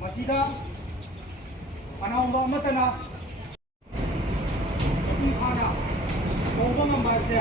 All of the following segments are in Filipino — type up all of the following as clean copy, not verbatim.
masida panahon amatana khana tawba ngambase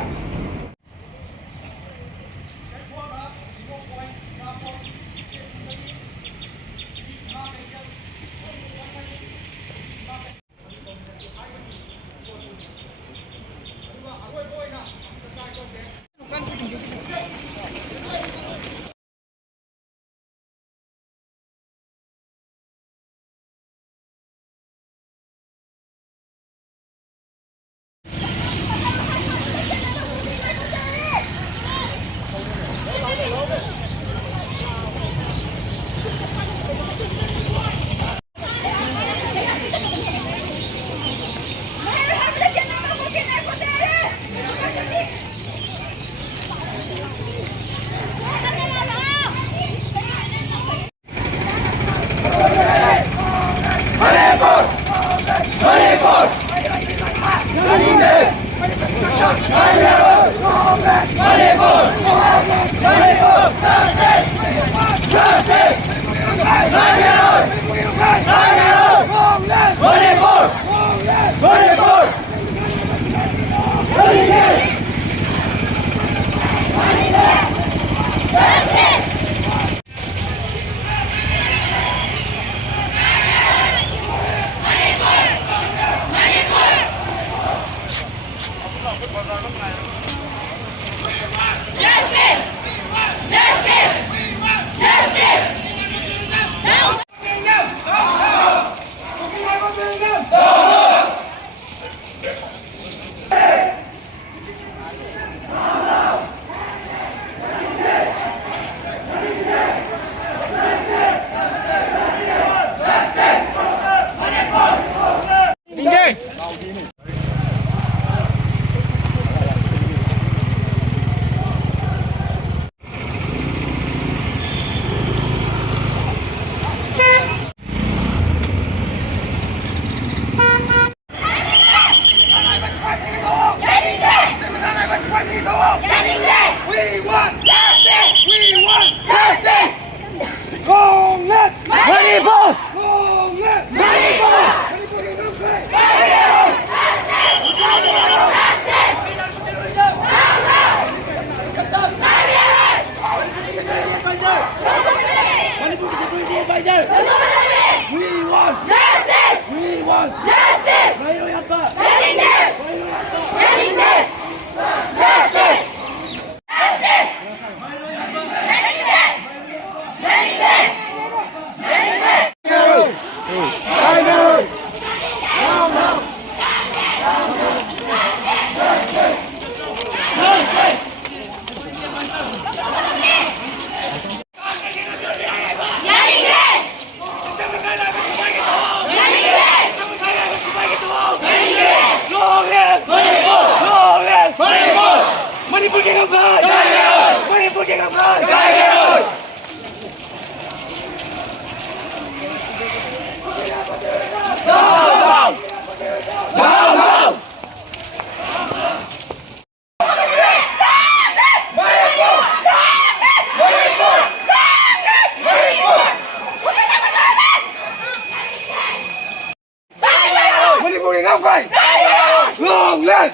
Long live!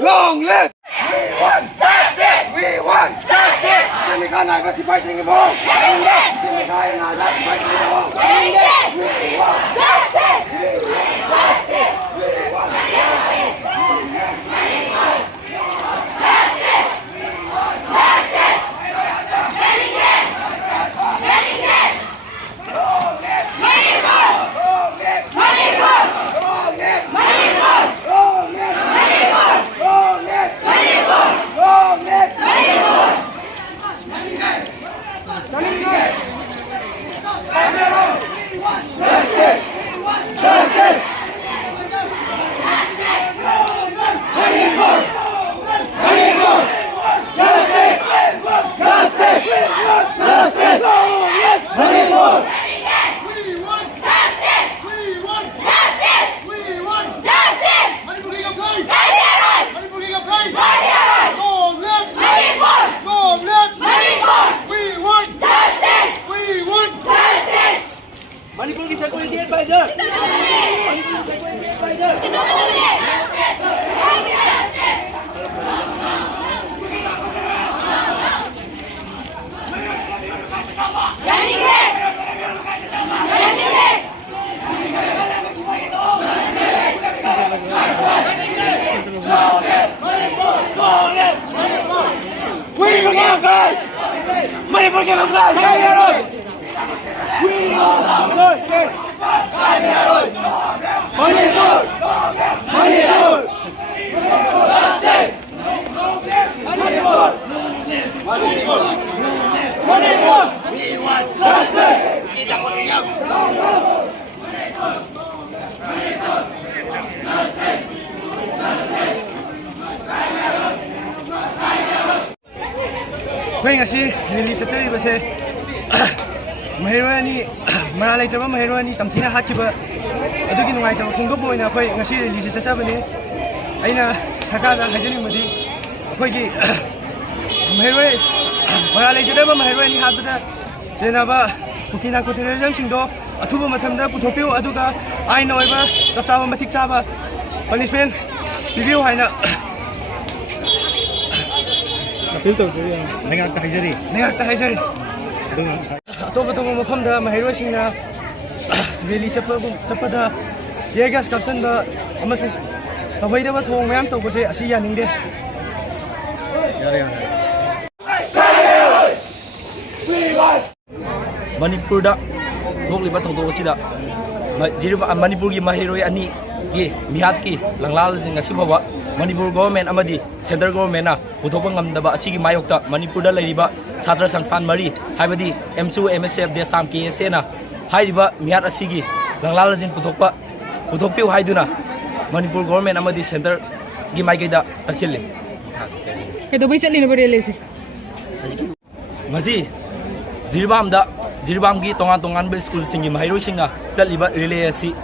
Long live! We want justice! We want justice! Sini kana kasi fighting mo. Sini kaya na kasi fighting mo. We want justice! We want justice! We want justice! security advisor. Manipur के खिलाफ maheiroi. We want justice. Maheiroi. Manipur. Manipur. Justice. Manipur. Manipur. Manipur. We want justice. Kita punya. Kaya ngasi release sa sarili base maheiroi ni mara Leikhidrava maheiroi ni tamthina hatkiba adugi nungaitaba phongdokpa oina akhoi ngasi release sa sabani aina sarkarda haijanimbadi akhoi maheiroi mara Leikhidrava maheiroi ni habda jenaba kukina ko terrorism singdo athuba mathamda puthokpiu aduga aina oiba chapchaba matik chaba punishment review haina appeal tawjari nengak ta haijari atop mafamda maheiroi singna rally chappada yegas kapsanba amasung tabaidaba thong mayam tawbase asi yaningde Manipur da thokliba thongdok asida Jiribam Manipur gi maheiroi ani gi mihatki langlal jing asibawa Manipur government amadi central government na puthokpa ngamdaba asigi mayokta Manipur da leiriba satra sangstan mari haibadi MSU MSF desam KSA na haidiba mihat asigi langlal jing puthokpiu haiduna Manipur government amadi center gi maigeda takchille kedobai chatli no relay maji Jiribam gi tongan be school singi maheiroi singa chaliba relay asi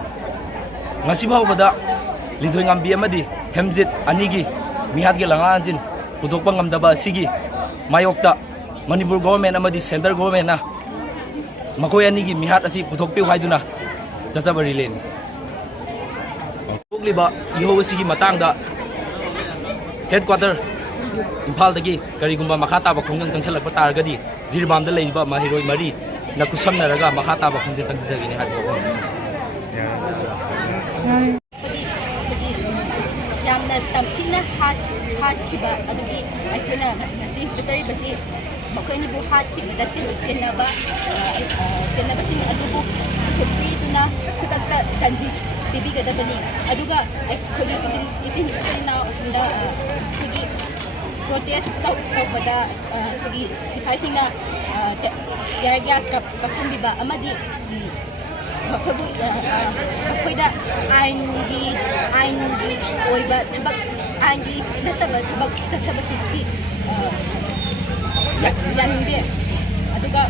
ngasi bawbada lindhoi ngambi amadi hemjit anigi mihat ge langanjin puthokpa ngamdaba asigi mayokta Manipur government amadi center government na makoi anigi mihat asi puthokpiu haiduna chasaba relay ni pukliba iho asigi matangda headquarter Imphal dagi karigumba makhata ba khongjang changchalakpa targadi Jiribamda leiriba maheiroi mari na kusamnaraga makhata ba khongjang changchagini haibo yamna tamthina hatkiba adugi aithina ngasi chacharibasi makoini bu hatkibada chenaba sin adubu thupiduna khutakta tandi bibigadabani aduga aithoi kisin na usunda khigi protest tawbada khigi sipaisingna tear gas kapsambiba amadi makoida aingi oiba thabak aingi nataba thabak chathabasi yaninde aduga